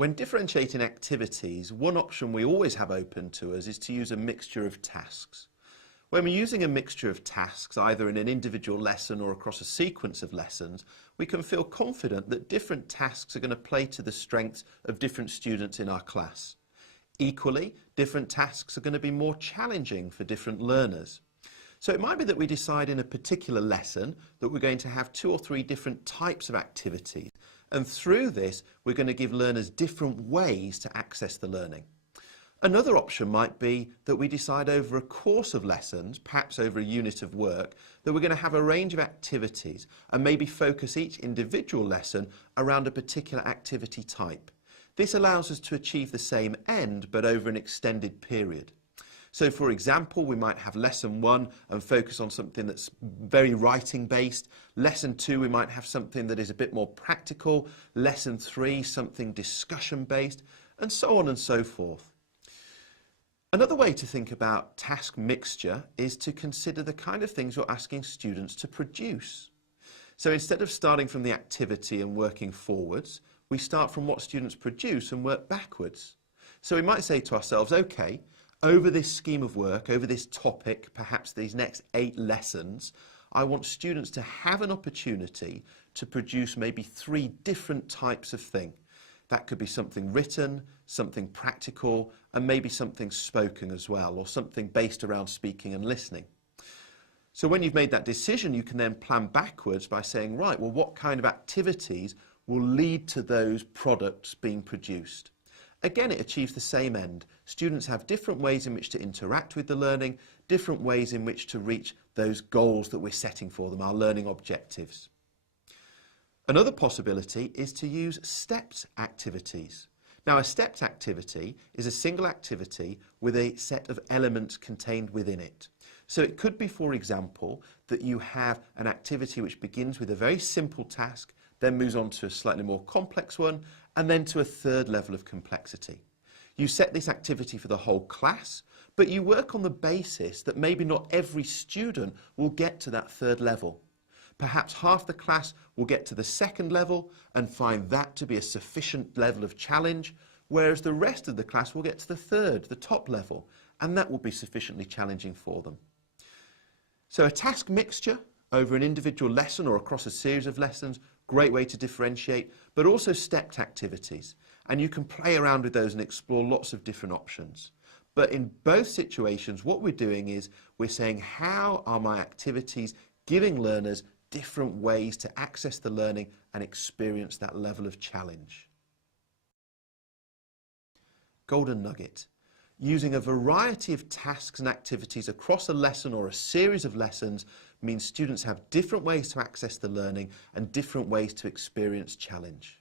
When differentiating activities, one option we always have open to us is to use a mixture of tasks. When we're using a mixture of tasks, either in an individual lesson or across a sequence of lessons, we can feel confident that different tasks are going to play to the strengths of different students in our class. Equally, different tasks are going to be more challenging for different learners. So it might be that we decide in a particular lesson that we're going to have 2 or 3 different types of activities, and through this we're going to give learners different ways to access the learning. Another option might be that we decide over a course of lessons, perhaps over a unit of work, that we're going to have a range of activities and maybe focus each individual lesson around a particular activity type. This allows us to achieve the same end but over an extended period. So for example, we might have lesson 1 and focus on something that's very writing based. Lesson 2, we might have something that is a bit more practical. Lesson 3, something discussion based, and so on and so forth. Another way to think about task mixture is to consider the kind of things you're asking students to produce. So instead of starting from the activity and working forwards, we start from what students produce and work backwards. So we might say to ourselves, okay, over this scheme of work, over this topic, perhaps these next 8 lessons, I want students to have an opportunity to produce maybe 3 different types of thing. That could be something written, something practical, and maybe something spoken as well, or something based around speaking and listening. So when you've made that decision, you can then plan backwards by saying, right, well, what kind of activities will lead to those products being produced? Again, it achieves the same end. Students have different ways in which to interact with the learning, different ways in which to reach those goals that we're setting for them, our learning objectives. Another possibility is to use stepped activities. Now, a stepped activity is a single activity with a set of elements contained within it. So it could be, for example, that you have an activity which begins with a very simple task, then moves on to a slightly more complex one, and then to a 3rd level of complexity. You set this activity for the whole class, but you work on the basis that maybe not every student will get to that 3rd level. Perhaps half the class will get to the 2nd level and find that to be a sufficient level of challenge, whereas the rest of the class will get to the 3rd, the top level, and that will be sufficiently challenging for them. So a task mixture over an individual lesson or across a series of lessons, great way to differentiate, but also stepped activities. And you can play around with those and explore lots of different options. But in both situations, what we're doing is we're saying, how are my activities giving learners different ways to access the learning and experience that level of challenge? Golden nugget. Using a variety of tasks and activities across a lesson or a series of lessons means students have different ways to access the learning and different ways to experience challenge.